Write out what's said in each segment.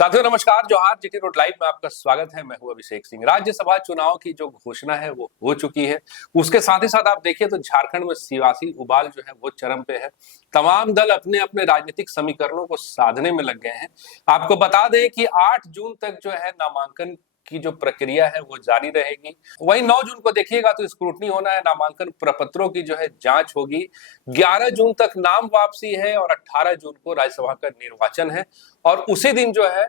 साथियों नमस्कार, जोहार। जीटी रोड लाइव में आपका स्वागत है। मैं हूं अभिषेक सिंह। राज्यसभा चुनाव की जो घोषणा है वो हो चुकी है। उसके साथ ही साथ आप देखिए तो झारखंड में सियासी उबाल जो है वो चरम पे है। तमाम दल अपने अपने राजनीतिक समीकरणों को साधने में लग गए हैं। आपको बता दें कि 8 जून तक जो है नामांकन की जो प्रक्रिया है वो जारी रहेगी। वहीं 9 जून को देखिएगा तो स्क्रूटनी होना है, नामांकन प्रपत्रों की जो है जांच होगी। 11 जून तक नाम वापसी है और 18 जून को राज्यसभा का निर्वाचन है। और उसी दिन जो है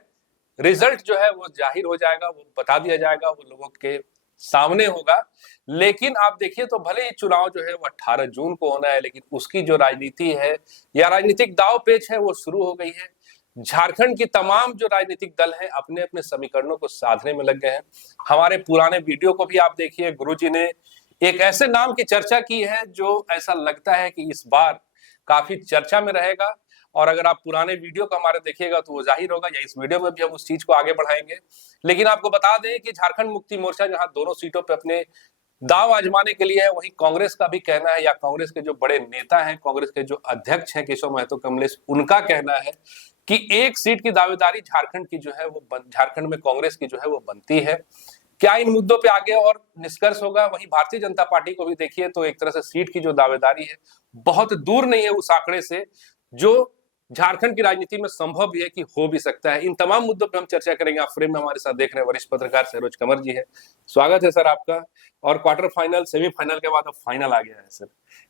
रिजल्ट जो है वो जाहिर हो जाएगा, वो बता दिया जाएगा, वो लोगों के सामने होगा। लेकिन आप देखिए तो भले ही चुनाव जो है वो 18 जून को होना है, लेकिन उसकी जो राजनीति है या राजनीतिक दाव पेच है वो शुरू हो गई है। झारखंड की तमाम जो राजनीतिक दल हैं अपने अपने समीकरणों को साधने में लग गए हैं। हमारे पुराने वीडियो को भी आप देखिए, गुरुजी ने एक ऐसे नाम की चर्चा की है जो ऐसा लगता है कि इस बार काफी चर्चा में रहेगा। और अगर आप पुराने वीडियो को हमारे देखिएगा तो वो जाहिर होगा, या इस वीडियो में भी हम उस चीज को आगे बढ़ाएंगे। लेकिन आपको बता दें कि झारखंड मुक्ति मोर्चा जहां दोनों सीटों पे अपने दाव आजमाने के लिए है, वहीं कांग्रेस का भी कहना है, या कांग्रेस के जो बड़े नेता हैं, कांग्रेस के जो अध्यक्ष हैं केशव महतो कमलेश, उनका कहना है कि एक सीट की दावेदारी झारखंड की जो है वो झारखंड में कांग्रेस की जो है वो बनती है। क्या इन मुद्दों पे आगे और निष्कर्ष होगा? वहीं भारतीय जनता पार्टी को भी देखिए तो एक तरह से सीट की जो दावेदारी है बहुत दूर नहीं है उस आंकड़े से जो झारखंड की राजनीति में संभव भी है कि हो भी सकता है। इन तमाम मुद्दों पर हम चर्चा करेंगे। आप फ्रेम में हमारे साथ देख रहे हैं वरिष्ठ पत्रकार सरोज कंवर जी है। स्वागत है सर आपका। और क्वार्टर फाइनल, सेमीफाइनल के बाद अब फाइनल आ गया है सर,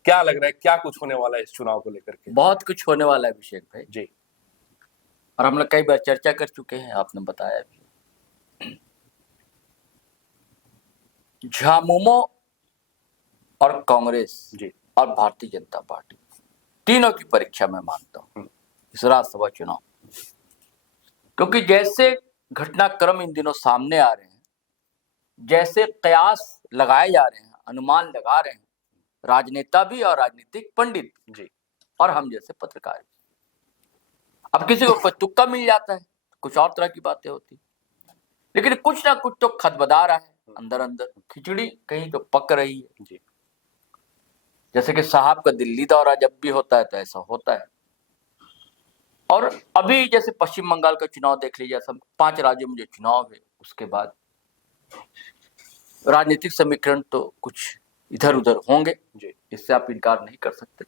क्या लग रहा है, क्या कुछ होने वाला है इस चुनाव को लेकर के? बहुत कुछ होने वाला है अभिषेक भाई जी। और हम लोग कई बार चर्चा कर चुके हैं, आपने बताया भी। झामुमो और कांग्रेस जी और भारतीय जनता पार्टी तीनों की परीक्षा मैं मानता हूं इस राज्यसभा चुनाव, क्योंकि जैसे घटनाक्रम इन दिनों सामने आ रहे हैं, जैसे कयास लगाए जा रहे हैं, अनुमान लगा रहे हैं राजनेता भी और राजनीतिक पंडित जी और हम जैसे पत्रकार भी। अब किसी को कोई तुक्का मिल जाता है, कुछ और तरह की बातें होती, लेकिन कुछ ना कुछ तो खदबदा रहा है अंदर अंदर, खिचड़ी कहीं तो पक रही है। जी। जैसे कि साहब का दिल्ली दौरा जब भी होता है तो ऐसा होता है। और अभी जैसे पश्चिम बंगाल का चुनाव देख लीजिए, सब 5 राज्यों में जो चुनाव है उसके बाद राजनीतिक समीकरण तो कुछ इधर उधर होंगे, इससे आप इनकार नहीं कर सकते।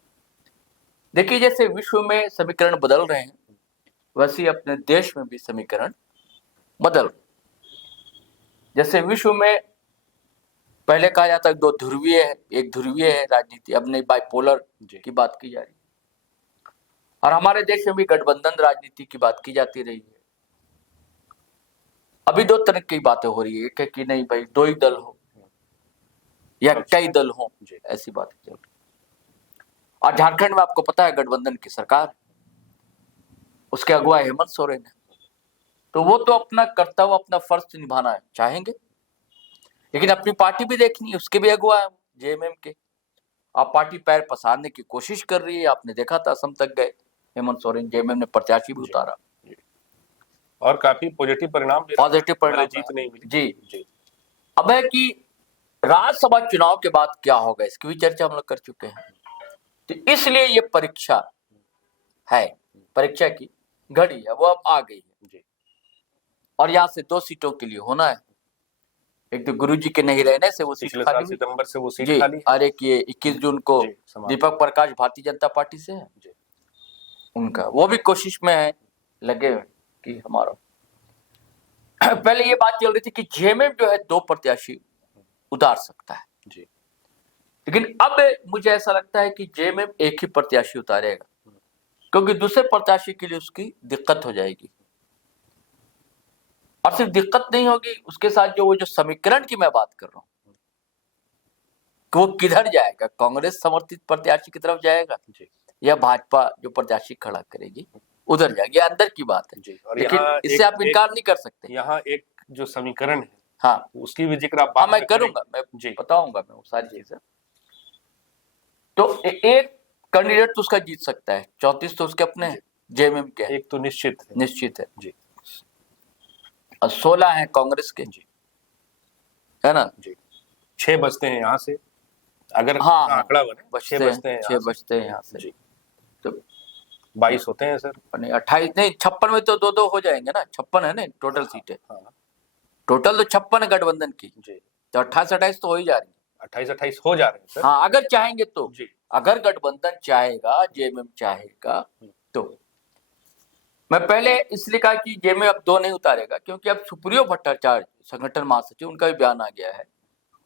देखिए, जैसे विश्व में समीकरण बदल रहे हैं वैसे ही अपने देश में भी समीकरण बदल रहे। जैसे विश्व में पहले कहा जाता है 2 ध्रुवीय है, एक ध्रुवीय है राजनीति, अब नहीं बाइपोलर की बात की जा रही है। और हमारे देश में भी गठबंधन राजनीति की बात की जाती रही है। अभी 2 तरह की बातें हो रही है, एक है कि नहीं भाई 2 ही दल हो या कई दल हो, ऐसी बातें चल रही। और झारखंड में आपको पता है गठबंधन की सरकार, उसके अगुवा हेमंत सोरेन है, तो वो तो अपना कर्तव्य, अपना फर्ज निभाना चाहेंगे, लेकिन अपनी पार्टी भी देखनी है, उसके भी अगुवा है जेएमएम के। आप पार्टी पैर पसारने की कोशिश कर रही है। आपने देखा था असम तक गए हेमंत सोरेन, जेएमएम ने प्रत्याशी भी उतारा और काफी पॉजिटिव परिणाम जीत नहीं मिली। जी। अब है कि राज्यसभा चुनाव के बाद क्या होगा, इसकी भी चर्चा हम लोग कर चुके हैं। तो इसलिए ये परीक्षा है, परीक्षा की घड़ी है, वो अब आ गई है। और यहाँ से 2 सीटों के लिए होना है। एक तो गुरुजी के नहीं रहने से वो सीट खाली, सितंबर से वो सीट जी, खाली। और एक ये 21 जून को दीपक प्रकाश भारतीय जनता पार्टी से है, उनका वो भी कोशिश में है लगे हुए कि हमारा पहले ये बात चल रही थी कि जेएमएम जो है 2 प्रत्याशी उतार सकता है जी, लेकिन अब मुझे ऐसा लगता है कि जेएमएम एक ही प्रत्याशी उतारेगा, क्योंकि दूसरे प्रत्याशी के लिए उसकी दिक्कत हो जाएगी। और सिर्फ दिक्कत नहीं होगी, उसके साथ जो वो जो समीकरण की मैं बात कर रहा हूं कि वो किधर जाएगा, कांग्रेस समर्थित प्रत्याशी की तरफ जाएगा या भाजपा जो प्रत्याशी खड़ा करेगी उधर जाएगी, अंदर की बात है जी। और लेकिन इससे आप इनकार नहीं कर सकते। यहाँ एक जो समीकरण है, हाँ, उसकी भी जिक्र आप मैं करूंगा, मैं बताऊंगा मैं वो सारी चीजें। तो एक कैंडिडेट तो उसका जीत सकता है, 34 तो उसके अपने जेएमएम के, एक तो निश्चित है जी, और 16 है कांग्रेस के जी, है ना जी। 6 बचते हैं यहाँ से, अगर हाँ, आंकड़ा बने 6 बचते हैं, 6 बचते हैं यहाँ से जी। तो 22 होते हैं सर। 28 नहीं, 56 में तो 2-2 हो जाएंगे ना, 56 है ना टोटल सीटें, हाँ टोटल तो 56 है गठबंधन की, जी, तो 28-28 तो हो ही जा रही है। 28-28 हो जा रहे हैं सर। हाँ, अगर चाहेंगे तो, जी अगर गठबंधन चाहेगा, जेएमएम चाहेगा तो। मैं पहले इसलिए कहा कि जेएमएम अब 2 नहीं उतारेगा, क्योंकि अब सुप्रियो भट्टाचार्य संगठन महासचिव, उनका भी बयान आ गया है।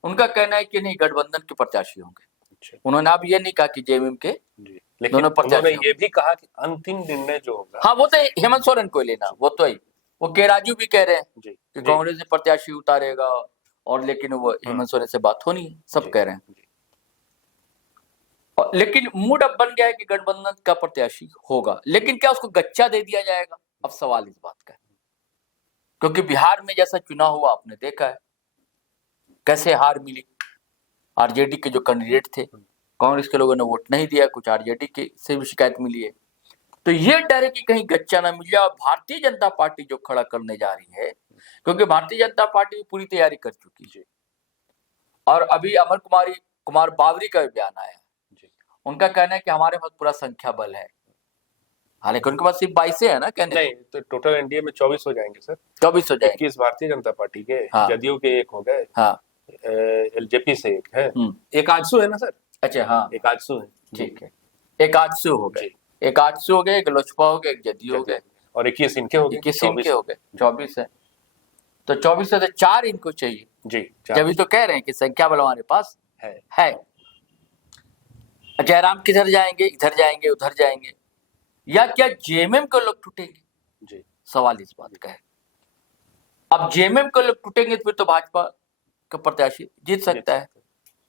उनका कहना है कि नहीं, गठबंधन के प्रत्याशी होंगे। अच्छा उन्होंने अब ये नहीं कहा कि जेएमएम के जी, लेकिन दोनों प्रत्याशी उन्होंने होंगे। ये भी कहा कि अंतिम निर्णय जो होगा। हाँ, वो तो हेमंत सोरेन को लेना, वो तो ही, वो के राजू भी कह रहे हैं जी कि जी कांग्रेस ने प्रत्याशी उतारेगा, और लेकिन वो हेमंत सोरेन से बात होनी है, सब जी, कह रहे हैं। जी, लेकिन मूड अब बन गया है कि गठबंधन का प्रत्याशी होगा, लेकिन क्या उसको गच्चा दे दिया जाएगा, अब सवाल इस बात का है। क्योंकि बिहार में जैसा चुनाव हुआ आपने देखा है, कैसे हार मिली। आरजेडी के जो कैंडिडेट थे, कांग्रेस के लोगों ने वोट नहीं दिया, कुछ आरजेडी के से भी शिकायत मिली है। तो ये डर है कि कहीं गच्चा ना मिल जाए। और भारतीय जनता पार्टी जो खड़ा करने जा रही है, क्योंकि भारतीय जनता पार्टी पूरी तैयारी कर चुकी है, और अभी अमर कुमार बावरी का भी बयान आया है। उनका कहना है कि हमारे पास पूरा संख्या बल है, हालांकि उनके पास सिर्फ 22 है ना, कहने नहीं तो टोटल एनडीए में 24 हो जाएंगे सर। 24 हो जाएंगे। 21 भारतीय जनता पार्टी के, हाँ। जदयू के 1 हो गए, हाँ, एलजेपी से 1 है, एक आजसू है ना सर। अच्छा, हाँ, एक आजसू है, ठीक है, एक 800 हो गए, एक 800 हो गए, एक लोजपा हो गए, एक जदयू हो गए, और 21 इनके हो गए, 21 इनके हो गए, 24 है। तो 24 है तो 4 इनको चाहिए जी। जब तो कह रहे हैं कि संख्या बल हमारे पास है। जयराम किधर जाएंगे, इधर जाएंगे, उधर जाएंगे, या क्या जेएमएम के लोग टूटेंगे जी, सवाल इस बात का है। अब जेएमएम के लोग टूटेंगे तो फिर तो भाजपा का प्रत्याशी जीत सकता है।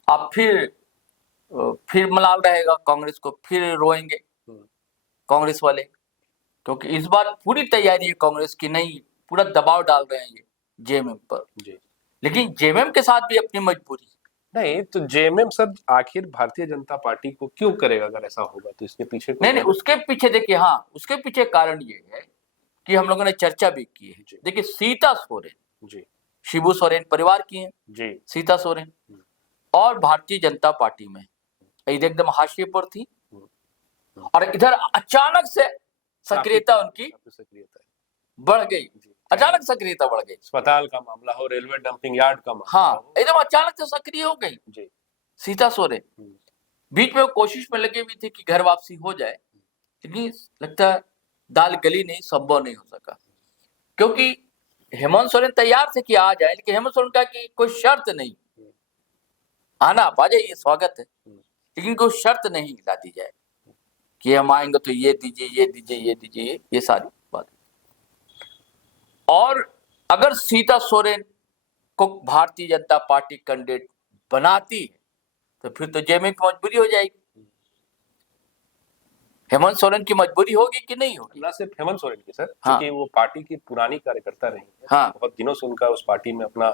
अब फिर मलाल रहेगा, कांग्रेस को फिर रोएंगे कांग्रेस वाले, क्योंकि इस बार पूरी तैयारी है कांग्रेस की, नहीं पूरा दबाव डाल रहे हैं ये जेएमएम पर जी। लेकिन जेएमएम के साथ भी अपनी मजबूरी नहीं, तो जेएमएम सर आखिर भारतीय जनता पार्टी को क्यों करेगा? अगर ऐसा होगा तो इसके पीछे नहीं, उसके पीछे देखिए, हाँ, उसके पीछे कारण ये है कि हम लोगों ने चर्चा भी की है। देखिए, सीता सोरेन जी, शिबू सोरेन परिवार की है जी, सीता सोरेन, और भारतीय जनता पार्टी में एकदम हाशिए पर थी, और इधर अचानक से सक्रियता उनकी बढ़ गई, अचानक सक्रियता बढ़ गई। अस्पताल का मामला हो, रेलवे डंपिंग यार्ड का मामला, हाँ, एकदम अचानक से सक्रिय हो गई जी सीता सोरेन। बीच में कोशिश में लगे भी थे कि घर वापसी हो जाए, लेकिन लगता है दाल गली नहीं, संभव नहीं हो सका, क्योंकि हेमंत सोरेन तैयार थे कि आ जाए, लेकिन हेमंत सोरेन का कि कोई शर्त नहीं, आना आप आ जाइए, स्वागत है, लेकिन कोई शर्त नहीं ला दी जाए कि हम आएंगे तो ये दीजिए, ये दीजिए, ये दीजिए, ये सारी बात। और अगर सीता सोरेन को भारतीय जनता पार्टी कैंडिडेट बनाती है तो फिर तो जेएमएम की मजबूरी हो जाएगी। हेमंत सोरेन की मजबूरी होगी कि नहीं होगी? ना सिर्फ हेमंत सोरेन की सर, क्योंकि हाँ, वो पार्टी की पुरानी कार्यकर्ता रही है, हाँ, बहुत दिनों से उनका उस पार्टी में अपना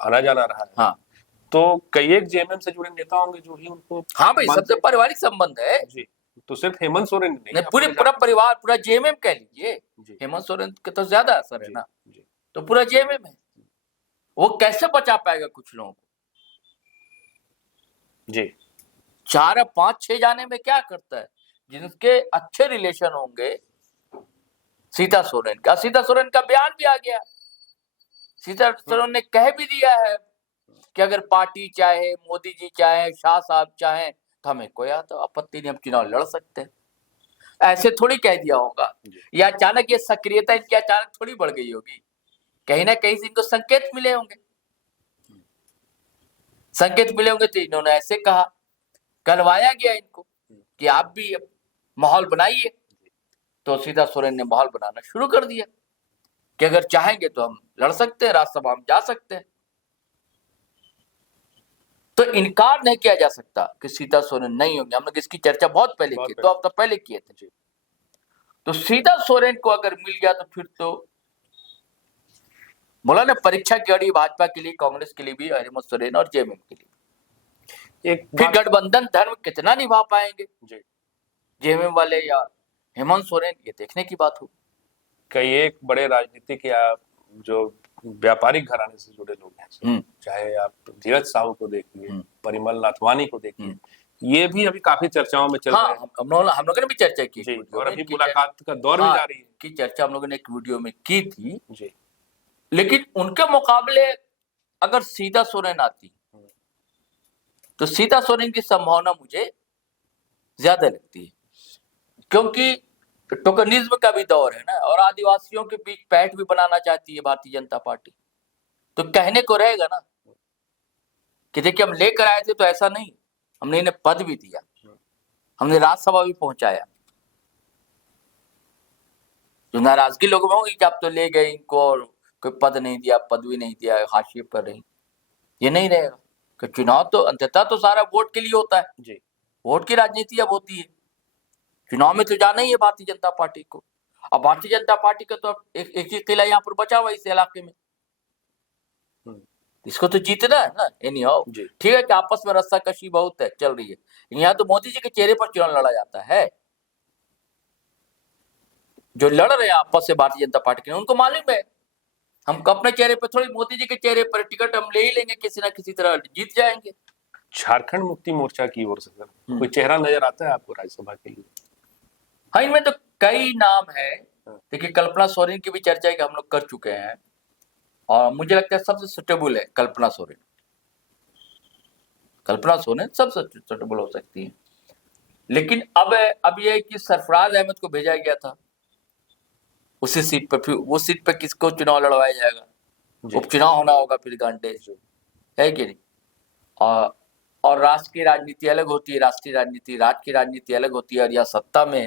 आना जाना रहा है, हाँ, तो कई एक जेएमएम से जुड़े नेता होंगे जो ही उनको, हाँ भाई, सबसे पारिवारिक संबंध है जी, तो सिर्फ हेमंत सोरेन नहीं, पूरा परिवार, पूरा जेएमएम कह लीजिए, हेमंत सोरेन का तो ज्यादा असर है ना, तो पूरा जेएमएम है। वो कैसे बचा पाएगा कुछ लोगों को जी? 4 या 5 6 जाने में क्या करता है? जिनके अच्छे रिलेशन होंगे सीता सोरेन का, सीता सोरेन का बयान भी आ गया, सीता सोरेन ने कह भी दिया है कि अगर पार्टी चाहे, मोदी जी चाहे, शाह साहब चाहे, तो हमें कोई तो आपत्ति नहीं, हम चुनाव लड़ सकते हैं। ऐसे थोड़ी कह दिया होगा, या अचानक ये सक्रियता इनकी अचानक थोड़ी बढ़ गई होगी, कहीं ना कहीं से इनको संकेत मिले होंगे, संकेत मिले होंगे, तो इन्होंने ऐसे कहा, करवाया गया इनको कि आप भी माहौल बनाइए, तो सीता सोरेन ने माहौल बनाना शुरू कर दिया कि अगर चाहेंगे तो हम लड़ सकते हैं, राज्यसभा में जा सकते हैं। तो इनकार नहीं किया जा सकता कि सीता सोरेन नहीं होंगे। हम लोग इसकी चर्चा बहुत पहले की, 2 हफ्ता पहले किए थे। तो सीता सोरेन को अगर मिल गया तो फिर तो बोला ना, परीक्षा की घड़ी भाजपा के लिए, कांग्रेस के लिए भी, हेमंत सोरेन और जेएमएम के लिए। फिर गठबंधन धर्म कितना निभा पाएंगे जेएमएम वाले या हेमंत सोरेन, ये देखने की बात हो। कई एक बड़े राजनीतिक या जो व्यापारिक घराने से जुड़े लोग हैं, चाहे आप धीरज साहू को देखिए, परिमल नाथवानी को देखिए, ये भी अभी काफी चर्चाओं में चल रहा हाँ, है। हम लोगों ने भी चर्चा की जी, एक वीडियो और में अभी कि मुलाकात का दौर भी हाँ, जारी है। की चर्चा हम लोगों ने एक वीडियो में की थी, जी, लेकिन उनके मुकाबले अगर सीता सोरेन आती तो सीता सोरेन की संभावना मुझे ज्यादा लगती है, क्योंकि टोकनिज्म का भी दौर है ना, और आदिवासियों के बीच पैठ भी बनाना चाहती है भारतीय जनता पार्टी। तो कहने को रहेगा ना कि देखिए हम लेकर आए थे, तो ऐसा नहीं, हमने इन्हें पद भी दिया, हमने राज्यसभा भी पहुंचाया। जो नाराजगी लोगों में होगी कि आप तो ले गए इनको और कोई पद नहीं दिया, पदवी नहीं दिया, हाशिए पर रही, ये नहीं रहेगा। कि चुनाव तो अंततः तो सारा वोट के लिए होता है, जी, वोट की राजनीति अब होती है। चुनाव में तो जाना ही है भारतीय जनता पार्टी को। अब भारतीय जनता पार्टी का तो एक ही किला यहाँ पर बचा हुआ इस इलाके में, इसको तो जीतना है ना। एनी हाउ, जी, ठीक है कि आपस में रस्साकशी बहुत है, चल रही है, यहाँ तो मोदी जी के चेहरे पर चुनाव लड़ा जाता है। जो लड़ रहे हैं आपस से भारतीय जनता पार्टी के, उनको मालूम है हम अपने चेहरे पर थोड़ी, मोदी जी के चेहरे पर टिकट हम ले ही लेंगे, किसी ना किसी तरह जीत जाएंगे। झारखंड मुक्ति मोर्चा की ओर से सर कोई चेहरा नजर आता है आपको राज्यसभा के लिए? हाँ, इनमें तो कई नाम है। देखिए, कल्पना सोरेन की भी चर्चा हम लोग कर चुके हैं, और मुझे लगता है सबसे सुटेबल है कल्पना सोरेन। कल्पना सोरेन सबसे सुटेबल हो सकती है। लेकिन अब यह कि सरफराज अहमद को भेजा गया था उसी सीट पर, फिर उस सीट पर किसको चुनाव लड़वाया जाएगा? उपचुनाव होना होगा फिर घंटे, है कि नहीं? और राष्ट्र की राजनीति अलग होती है, राष्ट्रीय राजनीति, राज्य की राजनीति अलग होती है, और यह सत्ता में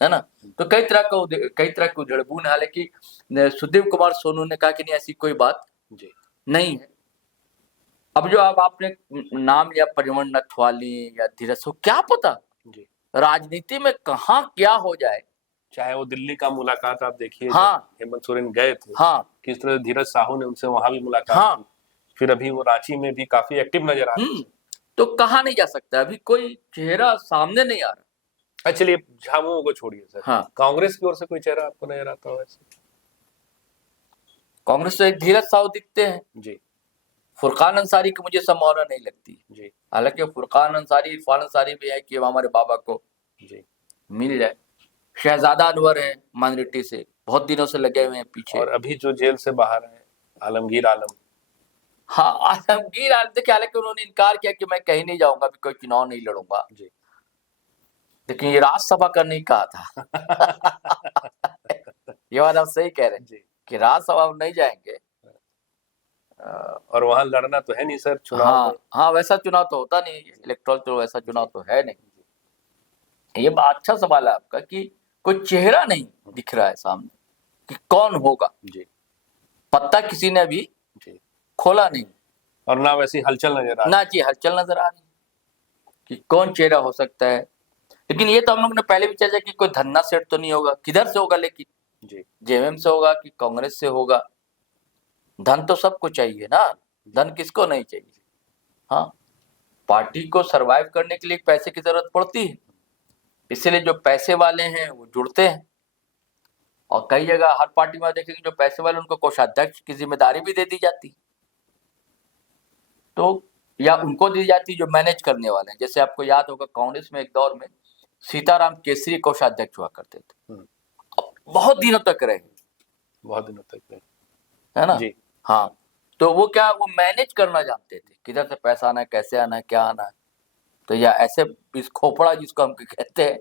है ना। तो कई तरह की उधेड़बुन है। हालांकि सुदेव कुमार सोनू ने कहा कि नहीं, ऐसी कोई बात नहीं है। अब जो अब आपने नाम लिया परिमल नथवाली या धीरज, क्या पता राजनीति में कहाँ क्या हो जाए। चाहे वो दिल्ली का मुलाकात आप देखिए, हाँ, हेमंत सोरेन गए थे, हाँ, किस तरह धीरज साहू ने उनसे वहां भी मुलाकात हाँ, की, फिर अभी वो रांची में भी काफी एक्टिव नजर आ रहे हैं। तो कहा नहीं जा सकता, अभी कोई चेहरा सामने नहीं आ रहा। चलिए झामुमो को छोड़िए सर, हाँ, कांग्रेस की ओर से कोई चेहरा आपको नजर आता हो ऐसे? कांग्रेस से एक धीरज साहू दिखते हैं जी, फुरकान अंसारी की मुझे संभावना नहीं लगती जी, हालांकि फुरकान अंसारी, इरफान अंसारी भी है कि हमारे बाबा को जी, मिल जाए। शहजादा अनवर है माइनॉरिटी से, बहुत दिनों से लगे हुए हैं पीछे। और अभी जो जेल से बाहर है आलमगीर आलम। हाँ, आलमगीर आलम, देखिए हालांकि उन्होंने इनकार किया कि मैं कहीं नहीं जाऊंगा, भी कोई चुनाव नहीं लड़ूंगा, लेकिन ये राज्यसभा का नहीं कहा था। ये बात आप सही कह रहे हैं कि राज्यसभा में नहीं जाएंगे, और वहां लड़ना तो है नहीं सर चुनाव हाँ, में। हाँ, वैसा चुनाव तो होता नहीं, इलेक्टोरल तो वैसा चुनाव तो है नहीं। ये अच्छा सवाल है आपका कि कोई चेहरा नहीं दिख रहा है सामने कि कौन होगा। पत्ता किसी ने अभी खोला नहीं, और ना वैसी हलचल नजर आ रही, ना जी हलचल नजर आ रही कि कौन चेहरा हो सकता है। लेकिन ये तो हम लोग ने पहले भी चर्चा की, कोई धन्ना सेठ तो नहीं होगा, किधर से होगा, लेकिन जेएमएम से होगा कि कांग्रेस से होगा। धन तो सबको चाहिए ना, धन किसको नहीं चाहिए। हाँ, पार्टी को सरवाइव करने के लिए पैसे की जरूरत पड़ती है, इसलिए जो पैसे वाले हैं वो जुड़ते हैं। और कई जगह हर पार्टी में देखेंगे जो पैसे वाले, उनको कोषाध्यक्ष की जिम्मेदारी भी दे दी जाती, तो या उनको दी जाती जो मैनेज करने वाले हैं। जैसे आपको याद होगा कांग्रेस में एक दौर में सीताराम केसरी कोषाध्यक्ष हुआ करते थे, बहुत दिनों तक रहे, बहुत दिनों तक रहे, है ना जी। हाँ, तो वो क्या, वो मैनेज करना जानते थे, किधर से पैसा आना है, कैसे आना है, क्या आना है। तो या ऐसे इस खोपड़ा जिसको हम कहते हैं,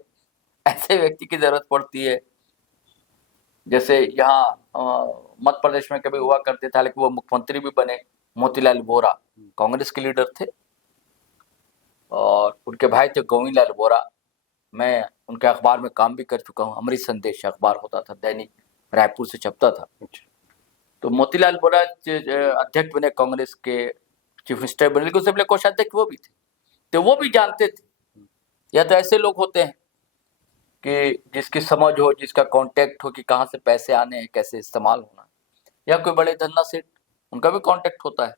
ऐसे व्यक्ति की जरूरत पड़ती है। जैसे यहाँ मध्य प्रदेश में कभी हुआ करते थे, लेकिन वो मुख्यमंत्री भी बने, मोतीलाल वोरा कांग्रेस के लीडर थे, और उनके भाई थे गोविंदलाल वोरा। मैं उनके अखबार में काम भी कर चुका हूँ, अमृत संदेश अखबार होता था, दैनिक रायपुर से छपता था। तो मोतीलाल वोरा अध्यक्ष बने कांग्रेस के, चीफ मिनिस्टर बने, लेकिन उससे पहले कोषाध्यक्ष वो भी थे। तो वो भी जानते थे, या तो ऐसे लोग होते हैं कि जिसकी समझ हो, जिसका कांटेक्ट हो कि कहाँ से पैसे आने हैं, कैसे इस्तेमाल होना, या कोई बड़े धन्ना सेठ, उनका भी कांटेक्ट होता है।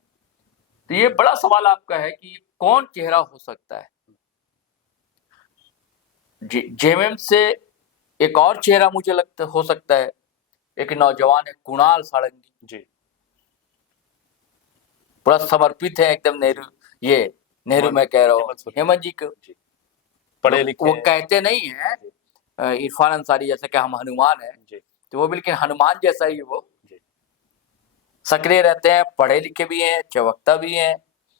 तो ये बड़ा सवाल आपका है कि कौन चेहरा हो सकता है। जेएमएम से एक और चेहरा मुझे लगता हो सकता है, एक नौजवान है कुणाल सारंगी जी, बड़ा समर्पित है एकदम नेहरू, ये नेहरू मैं कह रहा हूँ हेमंत सोरेन। हेमंत जी को। जी। पढ़े लिखे वो हैं। कहते नहीं है इरफान अंसारी जैसे कि हम हनुमान है, जी तो वो बिल्कुल हनुमान जैसा ही वो जी। सक्रिय रहते हैं, पढ़े लिखे भी हैं, चवक्ता भी हैं,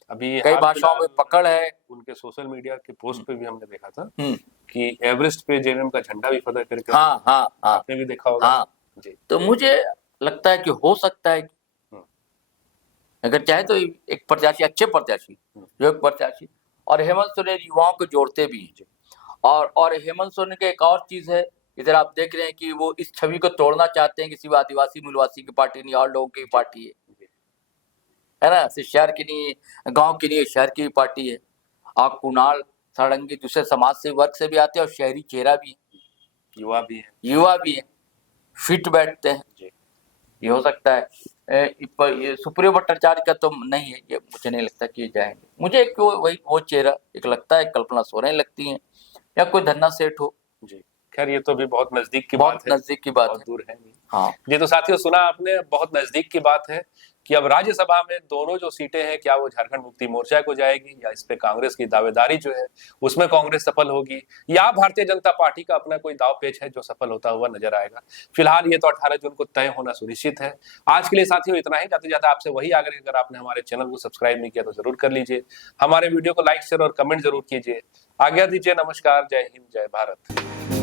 अभी कई हाल भाषाओं में फिलहाल पकड़ है। उनके सोशल मीडिया के पोस्ट पे भी हमने देखा था हम्म, कि एवरेस्ट पे जेएमएम का झंडा भी फतह करके हाँ हाँ हाँ आपने भी देखा होगा। हाँ। जी। तो मुझे लगता है कि हो सकता है, हम्म, अगर चाहे तो एक प्रत्याशी, अच्छे प्रत्याशी, जो एक प्रत्याशी, और हेमंत सोरेन युवाओं को जोड़ते भी हैं। और हेमंत सोरेन की एक और चीज है, इधर आप देख रहे हैं कि वो इस छवि को तोड़ना चाहते हैं कि सिर्फ आदिवासी मूलवासी की पार्टी नहीं, और लोगों की पार्टी है ना, सिर्फ शहर की नहीं, गांव की नहीं, शहर की भी पार्टी है। और कुणाल सारंगी दूसरे समाज से वर्ग से भी आते हैं और शहरी चेहरा भी है, युवा भी है। युवा भी है, फिट बैठते हैं। जी। ये हो सकता है। ये सुप्रियो भट्टाचार्य का तो नहीं है, ये मुझे नहीं लगता कि ये जाएंगे। मुझे एक वही वो चेहरा एक लगता है, कल्पना सोरेन लगती है, या कोई धन्ना सेठ हो। जी। खैर ये तो अभी बहुत नजदीक की बहुत बात है, नजदीक की बात बहुत है। दूर है नहीं। हाँ जी तो साथियों, सुना आपने, बहुत नजदीक की बात है कि अब राज्यसभा में दोनों जो सीटें हैं, क्या वो झारखंड मुक्ति मोर्चा को जाएगी या इस पे कांग्रेस की दावेदारी जो है उसमें कांग्रेस सफल होगी, या भारतीय जनता पार्टी का अपना कोई दाव पेच है जो सफल होता हुआ नजर आएगा। फिलहाल ये तो 18 जून को तय होना सुनिश्चित है। आज के लिए साथियों इतना ही। जाते जाते आपसे वही आग्रह, अगर आपने हमारे चैनल को सब्सक्राइब नहीं किया तो जरूर कर लीजिए, हमारे वीडियो को लाइक शेयर और कमेंट जरूर कीजिए। आज्ञा दीजिए, नमस्कार, जय हिंद, जय भारत।